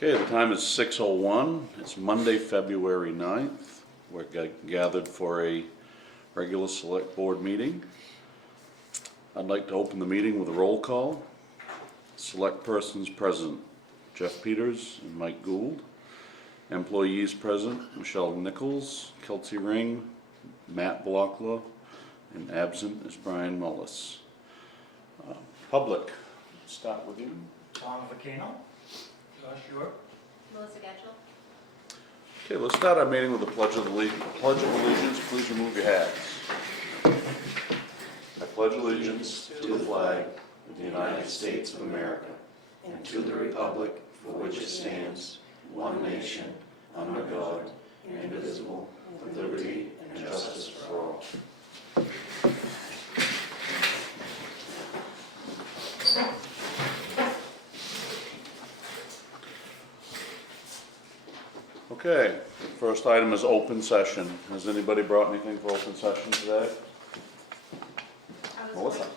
Okay, the time is 6:01. It's Monday, February 9th. We're gathered for a regular select board meeting. I'd like to open the meeting with a roll call. Select persons present, Jeff Peters and Mike Gould. Employees present, Michelle Nichols, Kelsey Ring, Matt Blockler, and absent is Brian Mullis. Public, start with you. Tom Vacano. Josh York. Melissa Getchell. Okay, let's start our meeting with the Pledge of Allegiance. Please remove your hats. I pledge allegiance to the flag of the United States of America and to the republic for which it stands, one nation, under God, indivisible, with liberty and justice for all. Okay, first item is open session. Has anybody brought anything for open session today? I was Melissa. going to,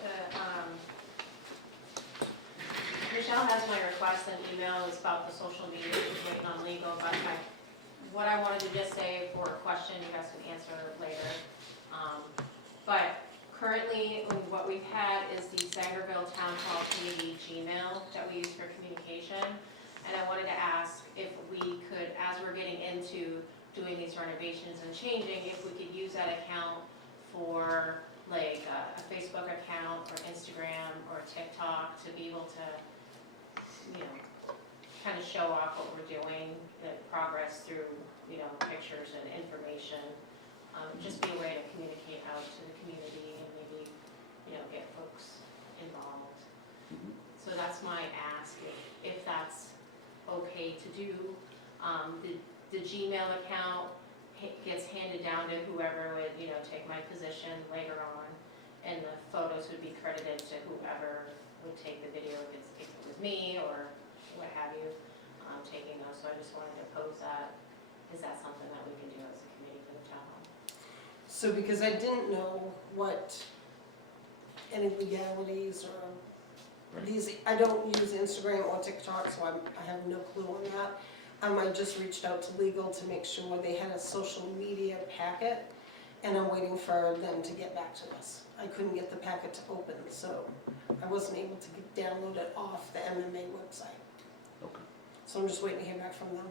Michelle has my request and email is about the social media, she's waiting on legal, but what I wanted to just say for a question, you guys can answer later. But currently, what we've had is the Sangerville Town Hall Community Gmail that we use for communication. And I wanted to ask if we could, as we're getting into doing these renovations and changing, if we could use that account for like a Facebook account or Instagram or TikTok to be able to, you know, kind of show off what we're doing, the progress through, you know, pictures and information. Just be a way to communicate out to the community and maybe, you know, get folks involved. So that's my ask, if that's okay to do. The Gmail account gets handed down to whoever would, you know, take my position later on, and the photos would be credited to whoever would take the video, if it was me or what have you, taking those. So I just wanted to pose that. Is that something that we can do as a committee for the town hall? So because I didn't know what any legalities or these, I don't use Instagram or TikTok, so I have no clue on that. I just reached out to legal to make sure they had a social media packet, and I'm waiting for them to get back to us. I couldn't get the packet to open, so I wasn't able to download it off the MMA website. Okay. So I'm just waiting to hear back from them.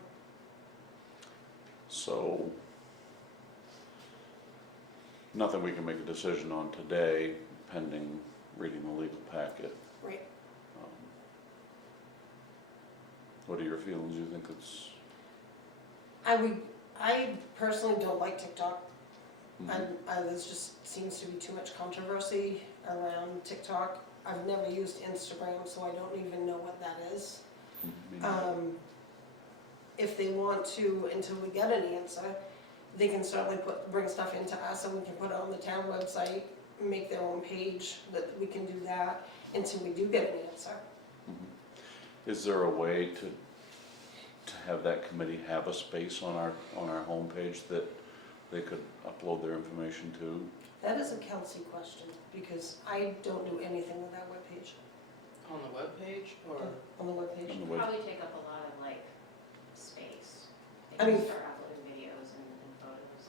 So, nothing we can make a decision on today pending reading the legal packet. Right. What are your feelings? You think it's? I personally don't like TikTok. There's just seems to be too much controversy around TikTok. I've never used Instagram, so I don't even know what that is. If they want to, until we get an answer, they can certainly bring stuff into us, and we can put it on the town website, make their own page, that we can do that until we do get an answer. Is there a way to have that committee have a space on our homepage that they could upload their information to? That is a Kelsey question, because I don't do anything with that webpage. On the webpage or? On the webpage. On the web- Probably take up a lot of like space. I They mean- can start uploading videos and photos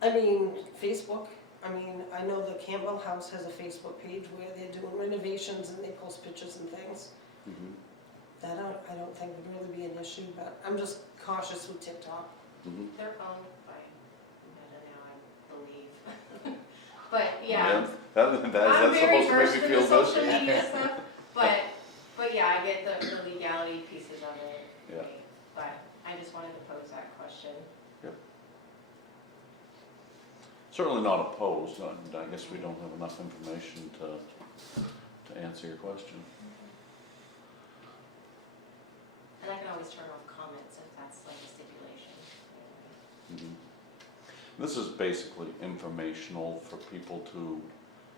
there. I mean, Facebook, I know the Campbell House has a Facebook page where they're doing renovations and they post pictures and things. Mhm. That I don't think would really be an issue, but I'm just cautious with TikTok. Mhm. They're owned by Meta now, I believe. But yeah, That's I'm supposed very to make versed me in feel the social good. media stuff, but yeah, I get the legality pieces of it. Yeah. But I just wanted to pose that question. Certainly not opposed. I guess we don't have enough information to answer your question. And I can always turn off comments if that's like a stipulation. This is basically informational for people to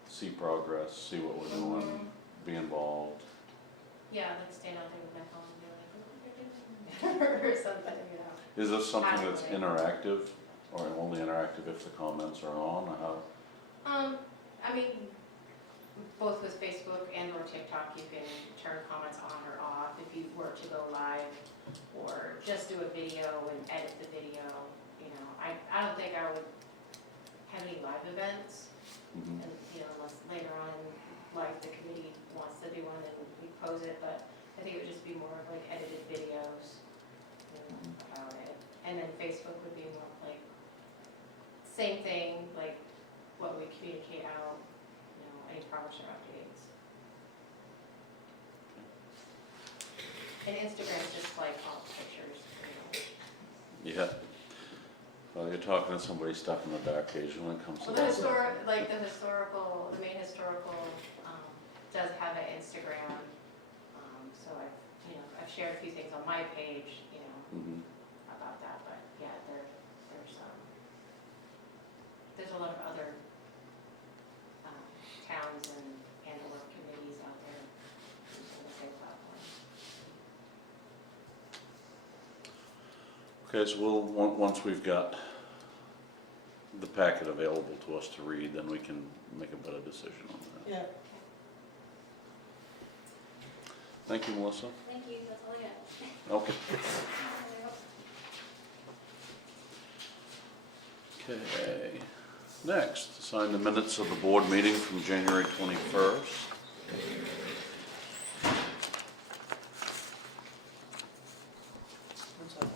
see progress, see what we're doing, be involved. Yeah, like stand out there with my phone and be like, look what you're doing, or something, you know. Is this something that's Absolutely. interactive, or only interactive if the comments are on, or how? I mean, both with Facebook and or TikTok, you can turn comments on or off. If you were to go live, or just do a video and edit the video, you know. I don't think I would have any live events, Mhm. and, you know, unless later on in life the committee wants to do one and we pose it, but I think it would just be more of like edited videos, you know, about it. And then Facebook would be more like, same thing, like what we communicate out, you know, any progress or updates. And Instagram's just like all pictures, you know. Yeah. Well, you're talking to somebody stuck in the dark age when it comes to Well, the that. the main historical, does have an Instagram, so I've shared a few things on my page, you know, Mhm. about that, but yeah, there's a lot of other, towns and or committees out there using the same platform. Okay, so once we've got the packet available to us to read, then we can make a better decision on that. Yeah. Thank you, Melissa. Thank you, that's all I got. Okay. Okay. Next, sign the minutes of the board meeting from January 21st. What's that?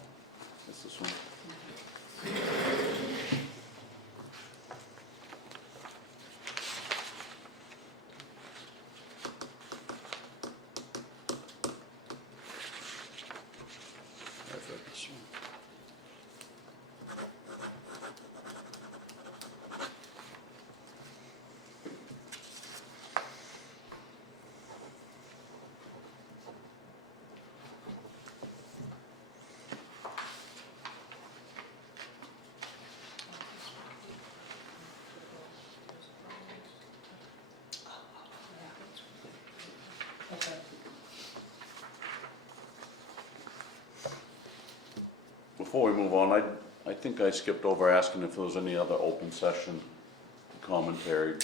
That's this one. I've read this one. Okay. Before we move on, I think I skipped over asking if there was any other open session commentary.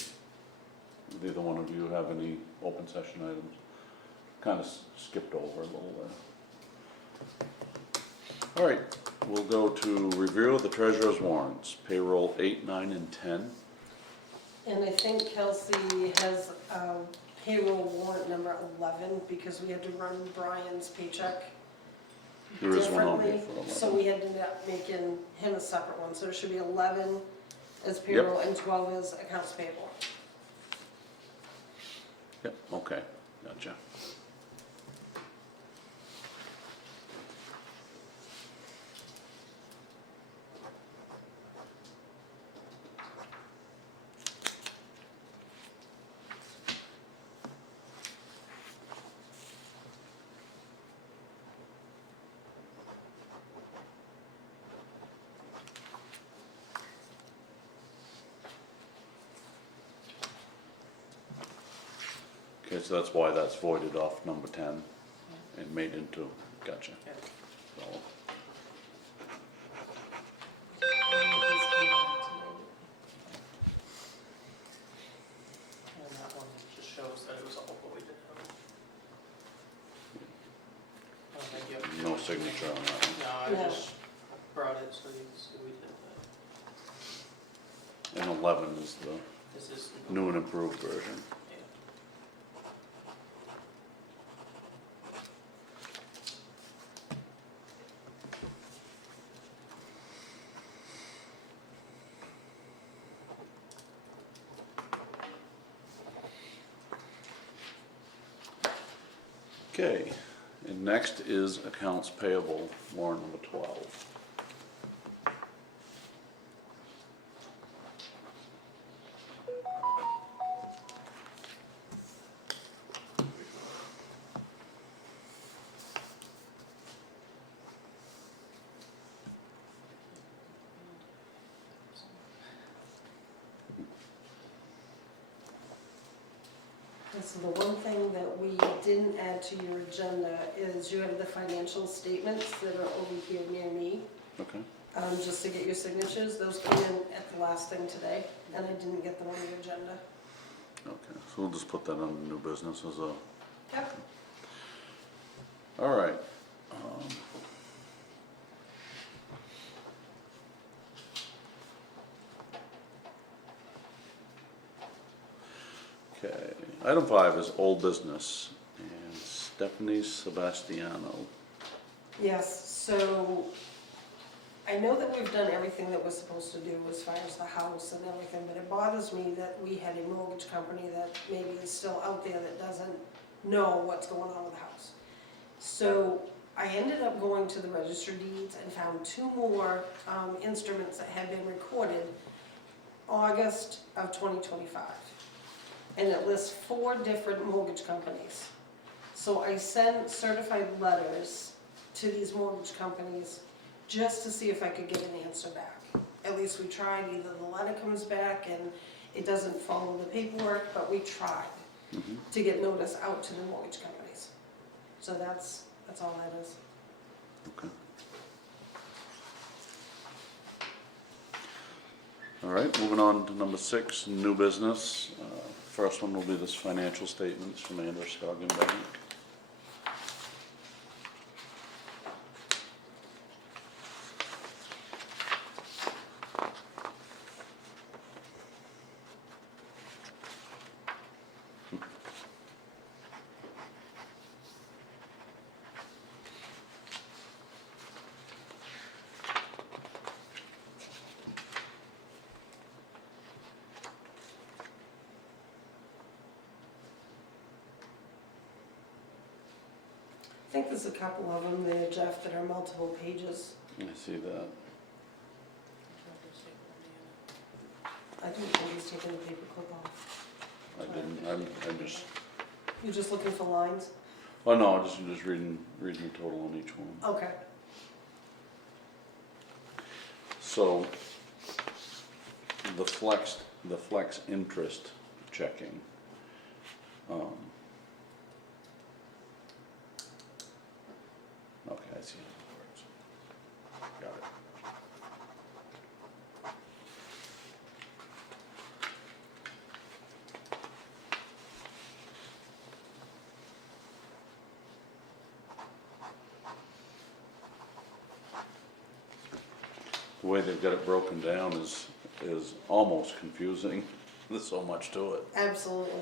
Did either one of you have any open session items? Kind of skipped over a little there. All right, we'll go to review of the treasurer's warrants, payroll 8, 9, and 10. And I think Kelsey has payroll warrant number 11 because we had to run Brian's paycheck There is one on here differently. for So 11. we had to end up making him a separate one. So it should be 11 as payroll and 12 as accounts payable. Yep, okay, gotcha. Okay, so that's why that's voided off number 10 and made into, gotcha. So, And that one just shows that it was all what we did. Thank you. no signature on that one. No, I No. just brought it so you can see we did that. And 11 is the This is. new and improved version. Yeah. Okay, and next is accounts payable, warrant number 12. And so the one thing that we didn't add to your agenda is you have the financial statements that are over here near me. Okay, Just to get your signatures, those came in at the last thing today, and I didn't get them on the agenda. okay, so we'll just put that under new business as a, Yep. all right. Item 5 is old business, and Stephanie Sebastiano. Yes, so I know that we've done everything that we're supposed to do as far as the house and everything, but it bothers me that we had a mortgage company that maybe is still out there that doesn't know what's going on with the house. So I ended up going to the register of deeds and found 2 more instruments that had been recorded August of 2025. And it lists 4 different mortgage companies. So I sent certified letters to these mortgage companies just to see if I could get an answer back. At least we tried, either the letter comes back and it doesn't follow the paperwork, but we tried to get notice out to the mortgage companies. So that's all that is. Okay. All right, moving on to number 6, new business. First one will be this financial statements from Androscoggin Bank. I think there's a couple of them there, Jeff, that are multiple pages. I see that. I think he's taking the paper clip off. I didn't, I'm just, You're just looking for lines? oh no, I'm just reading the total on each one. Okay. So, the flex interest checking. Okay, I see how it works. Got it. The way they've got it broken down is almost confusing. There's so much to it. Absolutely.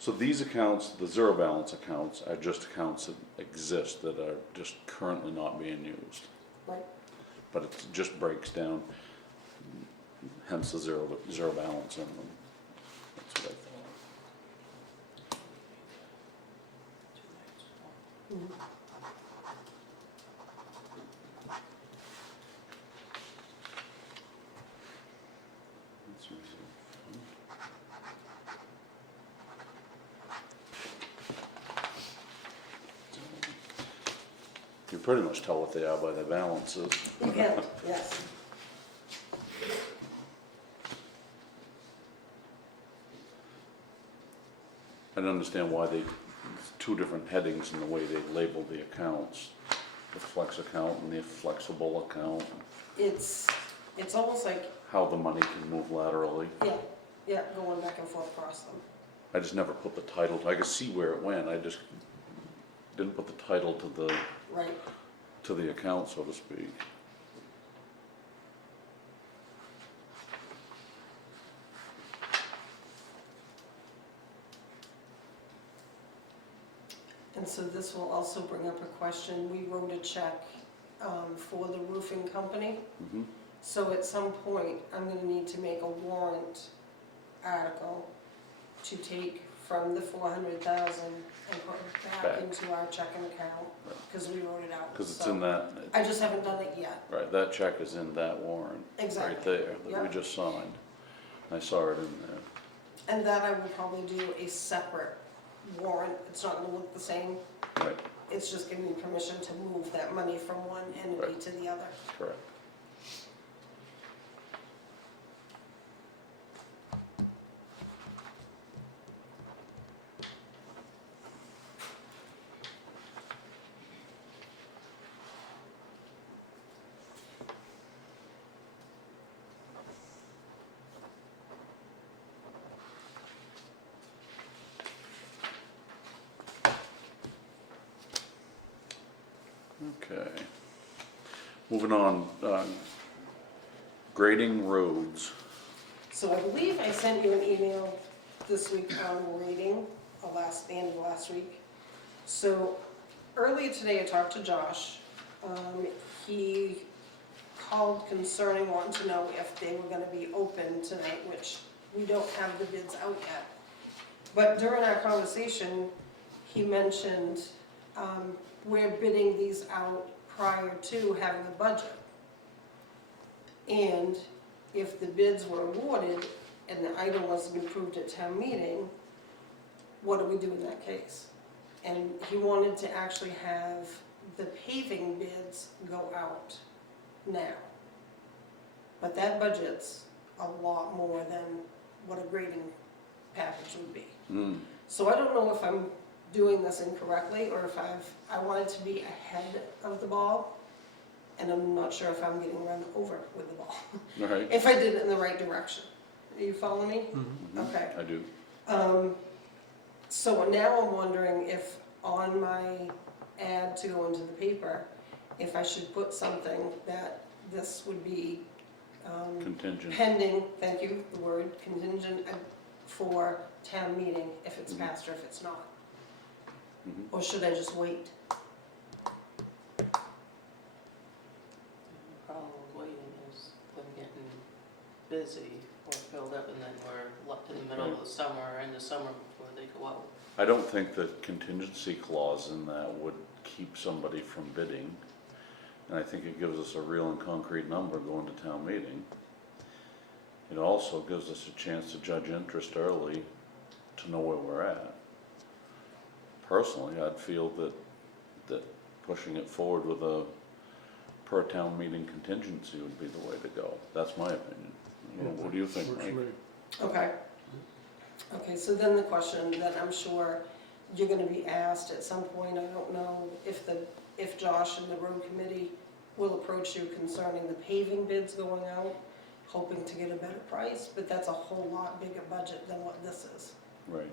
So these accounts, the zero balance accounts, are just accounts that exist that are just currently not being used. Right. But it just breaks down, hence the zero balance in them. That's what I thought. Mhm. That's reserve fund. You pretty much tell what they are by their balances. You can, yes. I don't understand why they, 2 different headings in the way they label the accounts. The flex account and the flexible account, It's almost like, how the money can move laterally. yeah, going back and forth across them. I just never put the title, I could see where it went, I just didn't put the title Right. to the account, so to speak. And so this will also bring up a question. We wrote a check for the roofing company. Mhm. So at some point, I'm gonna need to make a warrant article to take from the 400,000 and put it back Back. into our checking account, Right. because we wrote it out. Cause it's So in that, I just haven't done it yet. right, that check is in that warrant, right Exactly. there, that we Yep. just signed. I saw it in there. And that I will probably do a separate warrant. It's not gonna look the same. Right, It's just giving me permission to move that money from one entity Right. to the other. correct. Okay. Moving on, grading roads. So I believe I sent you an email this week on reading, the end of last week. So earlier today, I talked to Josh. He called concerning, wanting to know if they were gonna be open tonight, which we don't have the bids out yet. But during our conversation, he mentioned, we're bidding these out prior to having a budget. And if the bids were awarded and the item wasn't approved at town meeting, what do we do in that case? And he wanted to actually have the paving bids go out now. But that budget's a lot more than what a grading package would be. So I don't know if I'm doing this incorrectly or if I wanted to be ahead of the ball, and I'm not sure if I'm getting run over with the ball. All right, If I did it in the right direction. Are you following me? Okay. I do. So now I'm wondering if on my ad to go into the paper, if I should put something that this would be Contingent. pending, thank you, the word, contingent for town meeting, if it's passed or if it's not. Mhm. Or should I just wait? The problem with waiting is them getting busy or filled up, and then we're left in the middle of the summer or in the summer before they go out. I don't think the contingency clause in that would keep somebody from bidding. And I think it gives us a real and concrete number going to town meeting. It also gives us a chance to judge interest early to know where we're at. Personally, I'd feel that pushing it forward with a per town meeting contingency would be the way to go. That's my opinion. What do you think, Mike? Okay. Okay, so then the question that I'm sure you're gonna be asked at some point, I don't know if Josh and the road committee will approach you concerning the paving bids going out, hoping to get a better price, but that's a whole lot bigger budget than what this is. Right.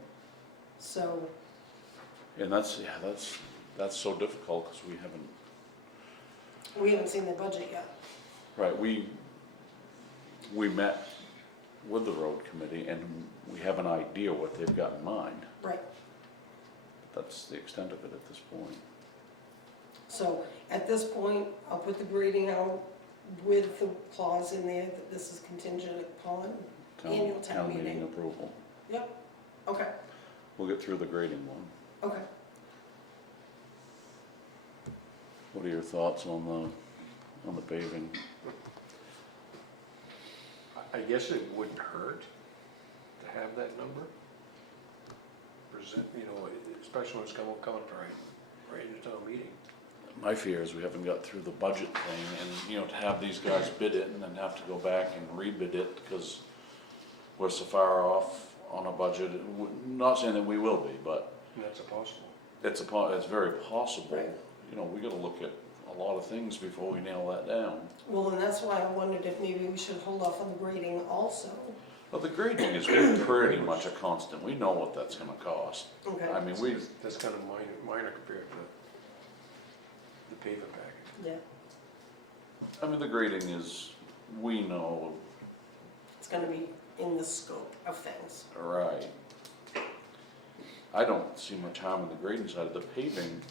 So, And that's so difficult because we haven't seen the budget yet. right, we met with the road committee and we have an idea what they've got in mind. Right. That's the extent of it at this point. So at this point, I'll put the grading out with the clause in there that this is contingent upon annual town meeting. Approval. Yep, okay, We'll get through the grading one. okay. What are your thoughts on the paving? I guess it wouldn't hurt to have that number. Present, especially when it's coming right into town meeting. My fear is we haven't got through the budget thing and, to have these guys bid it and then have to go back and rebid it because we're so far off on a budget. Not saying that we will be, but And that's impossible. it's very possible. Right. We gotta look at a lot of things before we nail that down. Well, and that's why I wondered if maybe we should hold off on the grading also. But the grading is pretty much a constant. We know what that's gonna cost. Okay. I mean, That's kind of minor compared to the pavement package. Yeah, the grading is, we know, it's gonna be in the scope of things. right. I don't see much harm in the grading side of the paving.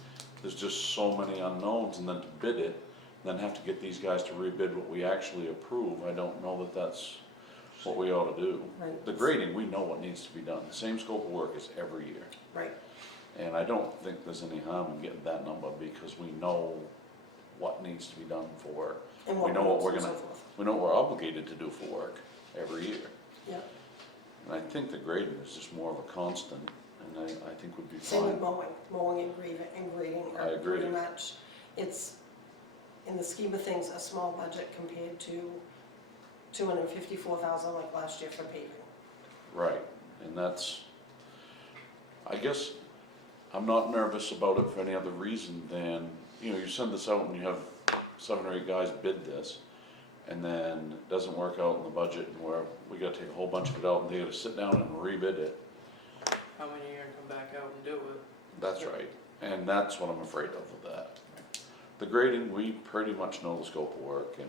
There's just so many unknowns and then to bid it, then have to get these guys to rebid what we actually approve. I don't know that that's what we ought to do. Right. The grading, we know what needs to be done. The same scope of work as every year. Right, And I don't think there's any harm in getting that number because we know what needs to be done for work. and We know what roads we're and gonna, so forth. we know what we're obligated to do for work every year. Yeah, And I think the grading is just more of a constant and I think would be same with fine. mowing and grading I are agree. pretty much, it's, in the scheme of things, a small budget compared to 254,000 like last year for paving. Right, and that's, I guess, I'm not nervous about it for any other reason than, you send this out and you have 7 or 8 guys bid this, and then it doesn't work out in the budget, and we gotta take a whole bunch of it out, and they gotta sit down and rebid it. How many are gonna come back out and do it? That's right, and that's what I'm afraid of with that. The grading, we pretty much know the scope of work, and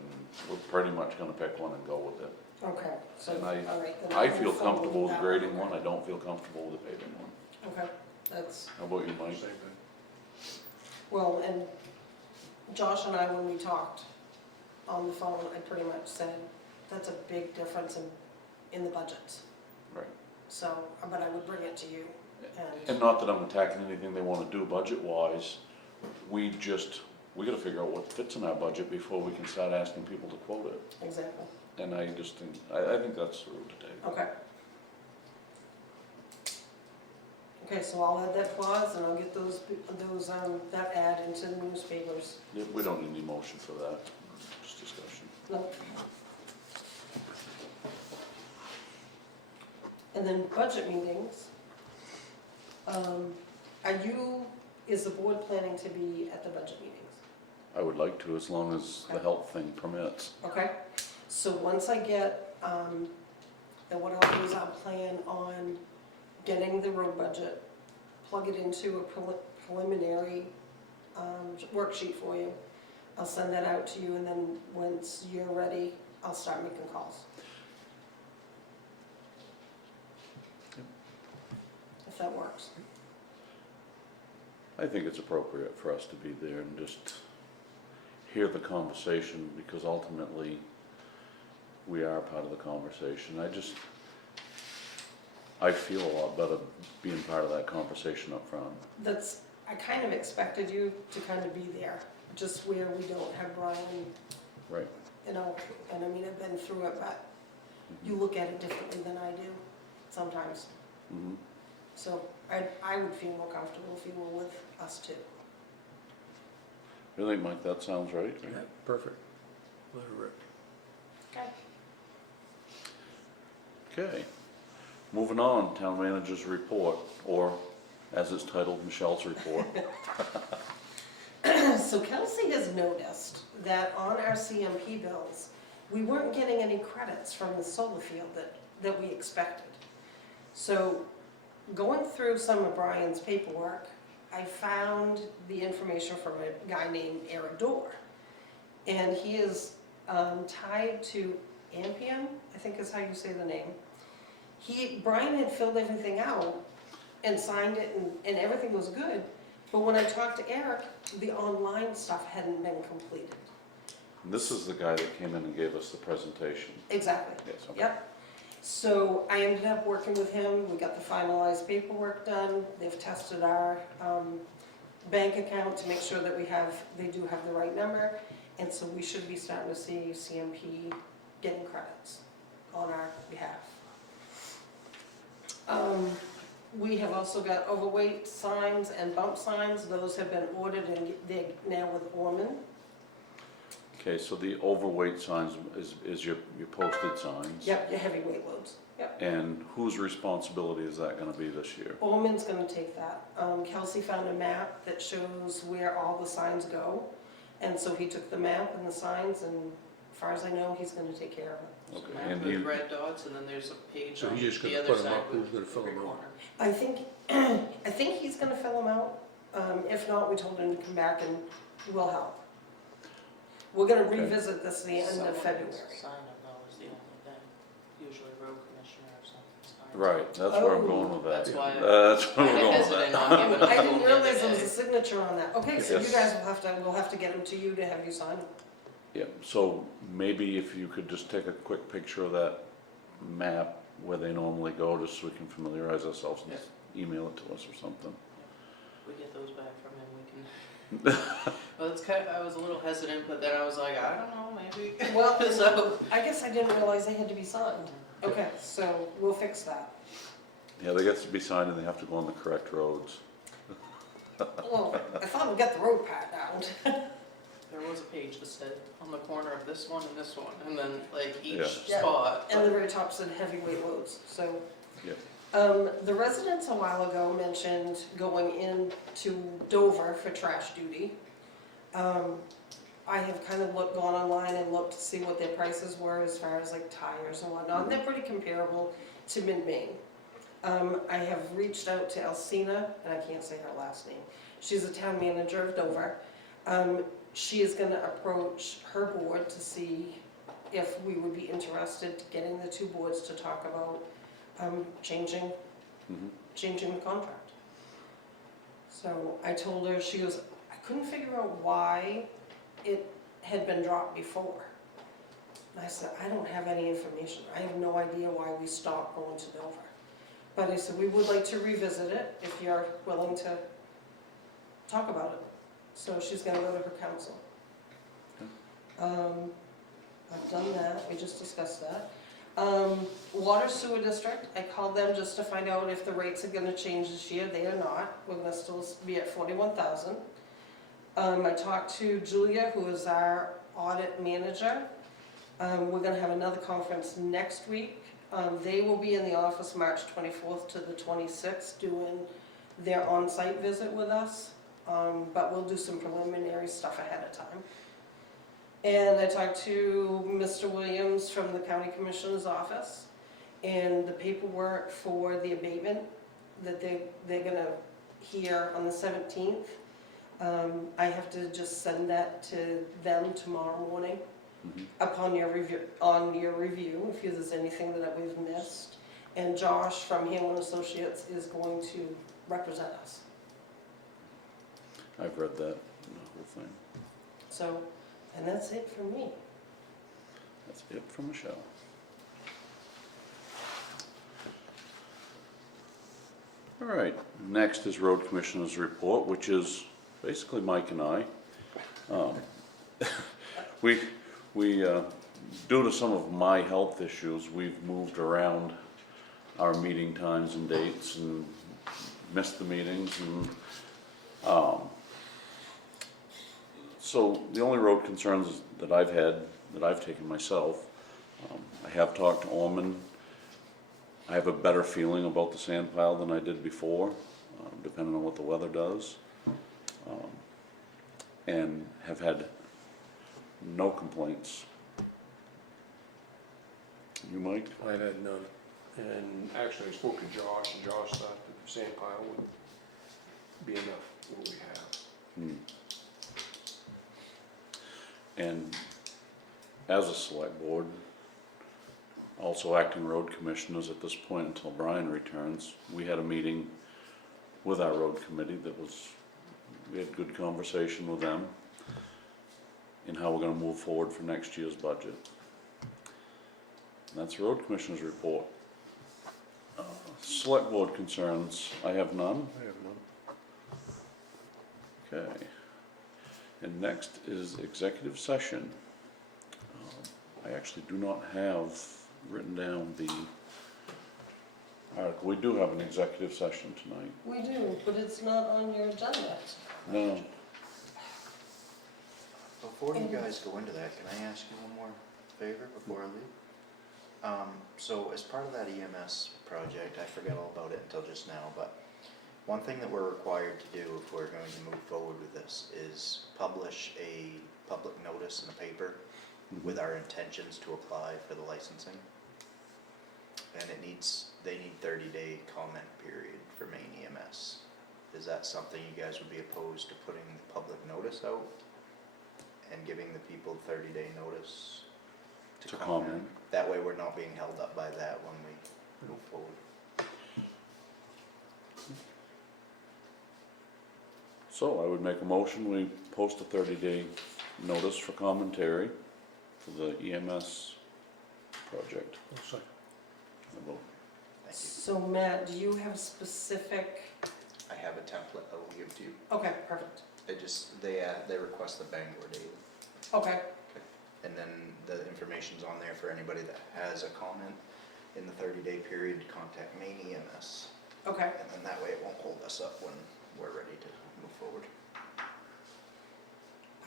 we're pretty much gonna pick one and go with it. Okay, so, And all right. then I I'll feel move forward comfortable with the that grading one, I don't feel comfortable with the paving one. Okay, that's, How about you, Mike? Same thing. well, and Josh and I, when we talked on the phone, I pretty much said, that's a big difference in the budgets. Right. So, but I would bring it to you, and, And not that I'm attacking anything they wanna do budget-wise, we gotta figure out what fits in our budget before we can start asking people to quote it. exactly, And I just think, I think that's the route to take. okay. Okay, so I'll add that clause, and I'll get that ad into the newspapers. Yeah, we don't need any motion for that, just discussion. No. And then budget meetings. Is the board planning to be at the budget meetings? I would like to, as long as the health thing permits. Okay, so once I get, then what I'll do is I'll plan on getting the road budget, plug it into a preliminary worksheet for you. I'll send that out to you, and then once you're ready, I'll start making calls. If that works. I think it's appropriate for us to be there and just hear the conversation, because ultimately, we are part of the conversation. I feel a lot better being part of that conversation up front. I kind of expected you to kind of be there, just where we don't have Brian, Right. and I mean, I've been through it, but you look at it differently than I do sometimes. Mhm. So I would feel more comfortable if you were with us too. I think, Mike, that sounds right. Yeah, perfect. Let her rip. Okay. Okay. Moving on, town manager's report, or as it's titled, Michelle's report. So Kelsey has noticed that on our CMP bills, we weren't getting any credits from the solar field that we expected. So going through some of Brian's paperwork, I found the information from a guy named Eric Dorr. And he is tied to Ampion, I think is how you say the name. Brian had filled everything out and signed it, and everything was good. But when I talked to Eric, the online stuff hadn't been completed. This is the guy that came in and gave us the presentation. Exactly. Yes, okay. Yep. So I ended up working with him, we got the finalized paperwork done, they've tested our bank account to make sure that they do have the right number, and so we should be starting to see CMP getting credits on our behalf. We have also got overweight signs and bump signs, those have been ordered and they're now with Orman. Okay, so the overweight signs is your posted signs? Yep, your heavyweight loads, yep. And whose responsibility is that gonna be this year? Orman's gonna take that. Kelsey found a map that shows where all the signs go, and so he took the map and the signs, and as far as I know, he's gonna take care of it. There's a Okay, map and with you- red dots, and then there's a page So on he's just the gonna other put 'em side up, who's with gonna fill 'em every out? corner. I think he's gonna fill them out. If not, we told him to come back and we'll help. We're gonna Okay. revisit this at the end Someone of needs February. to sign them though, is the only thing. Usually road commissioner or something signs. Right, that's where I'm Oh. going with that. That's why That's where I'm we're going with hesitant that. on giving them to I him didn't the realize other there was day. a signature on that. Okay, so you Yes. guys we'll have to get them to you to have you sign them. Yeah, so maybe if you could just take a quick picture of that map where they normally go, just so we can familiarize ourselves and email it to us or something. We get those back from him, we can. Well, I was a little hesitant, but then I was like, I don't know, maybe. Well, So, I guess I didn't realize they had to be signed. Okay, so we'll fix that. Yeah, they get to be signed and they have to go on the correct roads. Well, I thought we got the road part down. there was a page that said on the corner of this one and this one, and then like Yeah. each Yeah. spot. And the very top said heavyweight loads, so. Yeah. The residents a while ago mentioned going into Dover for trash duty. I have kind of gone online and looked to see what their prices were as far as like tires and whatnot, and they're pretty comparable to Mid-Maine. I have reached out to Alcina, and I can't say her last name. She's a town manager of Dover. She is gonna approach her board to see if we would be interested in getting the two boards to talk about changing the contract. So I told her, she goes, I couldn't figure out why it had been dropped before. And I said, I don't have any information. I have no idea why we stopped going to Dover. But I said, we would like to revisit it if you're willing to talk about it. So she's gonna go to her council. I've done that, we just discussed that. Water sewer district, I called them just to find out if the rates are gonna change this year. They are not. We're gonna still be at 41,000. I talked to Julia, who is our audit manager. We're gonna have another conference next week. They will be in the office March 24th to the 26th doing their on-site visit with us. But we'll do some preliminary stuff ahead of time. And I talked to Mr. Williams from the county commissioner's office, and the paperwork for the abatement that they're gonna hear on the 17th. I have to just send that to them tomorrow morning upon your review, if there's anything that we've missed. And Josh from Hamlin Associates is going to represent us. I've read that, the whole thing. So, and that's it for me. That's it from Michelle. All right, next is road commissioner's report, which is basically Mike and I. We, due to some of my health issues, we've moved around our meeting times and dates and missed the meetings and, so the only road concerns that I've had, that I've taken myself, I have talked to Orman. I have a better feeling about the sand pile than I did before, depending on what the weather does. And have had no complaints. You, Mike? I've had none. And actually, I spoke to Josh, and Josh thought that the sand pile would be enough for what we have. And as a select board, also acting road commissioners at this point until Brian returns, we had a meeting with our road committee that was, we had good conversation with them in how we're gonna move forward for next year's budget. And that's the road commissioner's report. Select board concerns, I have none. I have none. Okay. And next is executive session. I actually do not have written down the article. We do have an executive session tonight. We do, but it's not on your agenda. No, Before you guys go into that, can I ask you one more favor before I leave? So as part of that EMS project, I forgot all about it until just now, but one thing that we're required to do if we're going to move forward with this is publish a public notice in the paper with our intentions to apply for the licensing. And they need 30-day comment period for Maine EMS. Is that something you guys would be opposed to putting the public notice out and giving the people 30-day notice to comment? That way we're not being held up by that when we move forward. so I would make a motion, we post a 30-day notice for commentary for the EMS project. I'll second. I vote. Thank you. So Matt, do you have specific, I have a template I will give to you. okay, perfect, They request the Bangor data. okay, And then the information's on there for anybody that has a comment in the 30-day period to contact Maine EMS. okay. And then that way it won't hold us up when we're ready to move forward.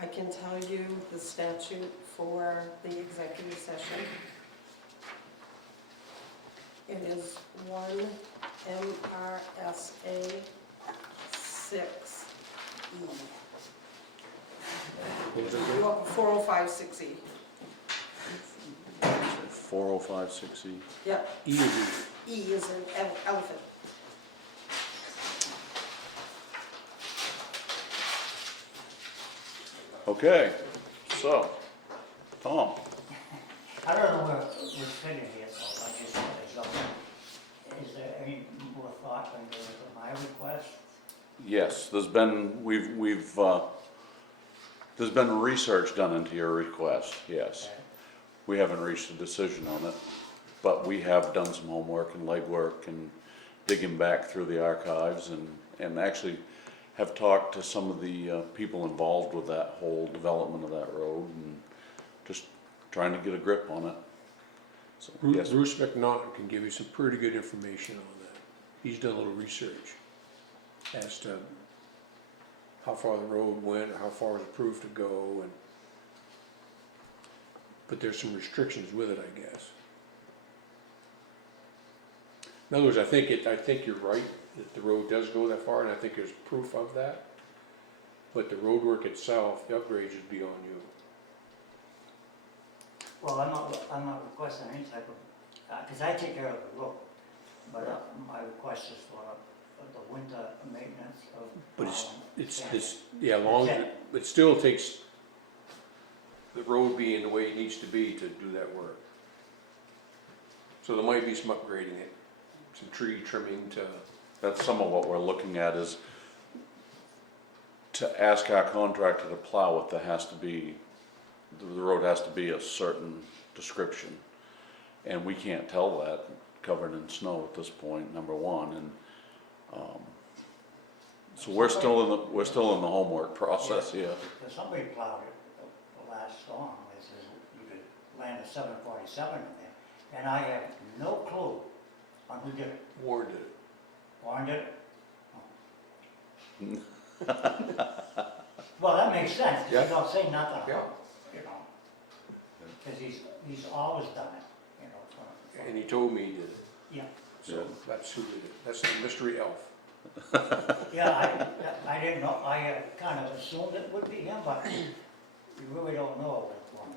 I can tell you the statute for the executive session. It is 1 MRSA 6E. What was it? Well, 4056E. 4056E. Yep, E is E is an elephant. Okay, so, Tom, I don't know where we're fitting here, so I just wanted to jump in. Is there any more thought when going to my request? yes, there's been research done into your request, yes. Okay. We haven't reached a decision on it, but we have done some homework and legwork and digging back through the archives and actually have talked to some of the people involved with that whole development of that road and just trying to get a grip on it. So, yes, Bruce McNaughton can give you some pretty good information on that. He's done a little research as to how far the road went, how far was approved to go, and but there's some restrictions with it, I guess. In other words, I think you're right, that the road does go that far, and I think there's proof of that. But the road work itself, the upgrades would be on you. Well, I'm not requesting any type of, because I take care of the road, but my request is for the winter maintenance of. But sand. it's, yeah, long, it still takes the road being the way it needs to be to do that work. So there might be some upgrading it, some tree trimming to, that's some of what we're looking at is to ask our contractor to plow it, there has to be, the road has to be a certain description. And we can't tell that covered in snow at this point, number one, and, so we're still in the homework process here. Because somebody plowed it the last storm, they says you could land a 747 in there, and I have no clue on who did it. warned it. Warren did it? Well, that makes sense, because Yeah. you don't say nothing Yeah. about, you know, because he's always done it, you know, for, And he told me he did it, yeah. so Yeah. that's who did it, that's the mystery elf. Yeah, I didn't know, I kind of assumed it would be him, but you really don't know with one.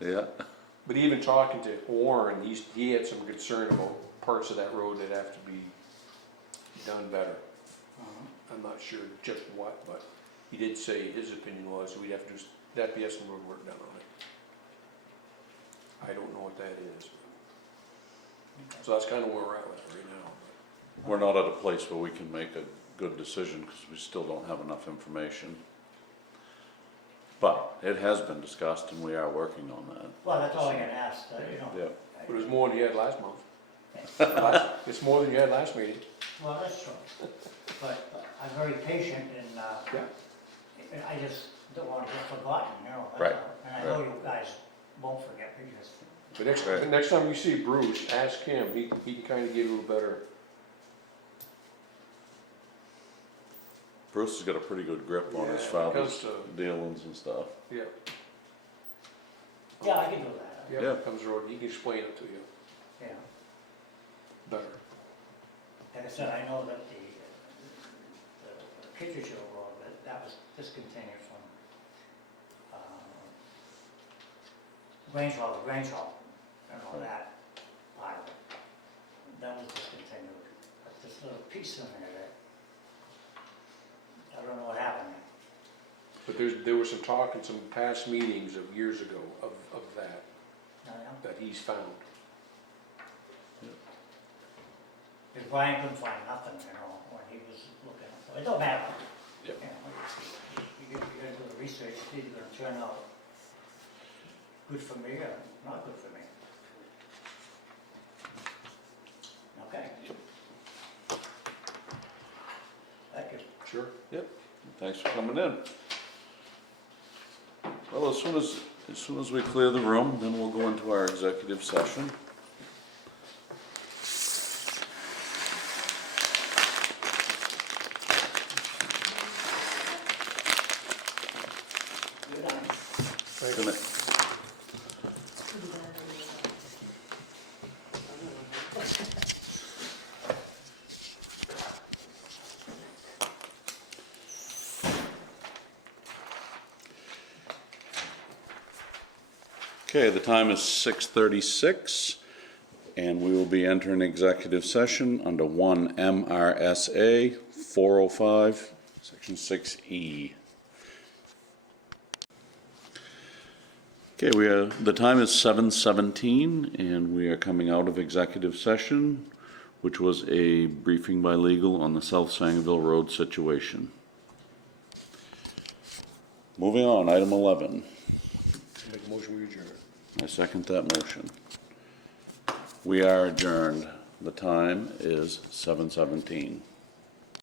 Yeah, But even talking to Warren, he had some concern about parts of that road that have to be done better. I'm not sure just what, but he did say his opinion was we'd have to have some road work done on it. I don't know what that is. So that's kind of where we're at with it right now. we're not at a place where we can make a good decision because we still don't have enough information. But it has been discussed and we are working on that. Well, that's all I can ask, you know. Yeah, But it was more than you had last month. It's more than you had last meeting. Well, that's true, but I'm very patient and, Yeah. and I just don't want to get forgotten, you know. that's Right, all. And I know you guys won't forget because, But next time you see Bruce, ask him, he can kind of give you a better, Bruce has got a pretty good grip on his Yeah, father's comes to- dealings and stuff. yeah, yeah, I can do that, yeah, Yeah. comes road, he can explain it to you yeah. better. Like I said, I know that the Kitchener Road, that was discontinued from, Grange Hall, and all that part of it. That was discontinued, but this little piece in there that, I don't know what happened there. But there was some talk in some past meetings of years ago of that, No, no. that he's found. Because Brian couldn't find nothing, you know, when he was looking, so it don't matter. Yep. You know, you gotta do the research, see if it's gonna turn out good for me or not good for me. Okay? Thank you. Sure. Thanks for coming in. Well, as soon as we clear the room, then we'll go into our executive session. Good night. Good night. Okay, the time is 6:36, and we will be entering executive session under 1 MRSA 405, Section 6E. Okay, the time is 7:17, and we are coming out of executive session, which was a briefing by legal on the South Sangerville Road situation. Moving on, item 11. Make a motion, we adjourn. I second that motion. We are adjourned. The time is 7:17.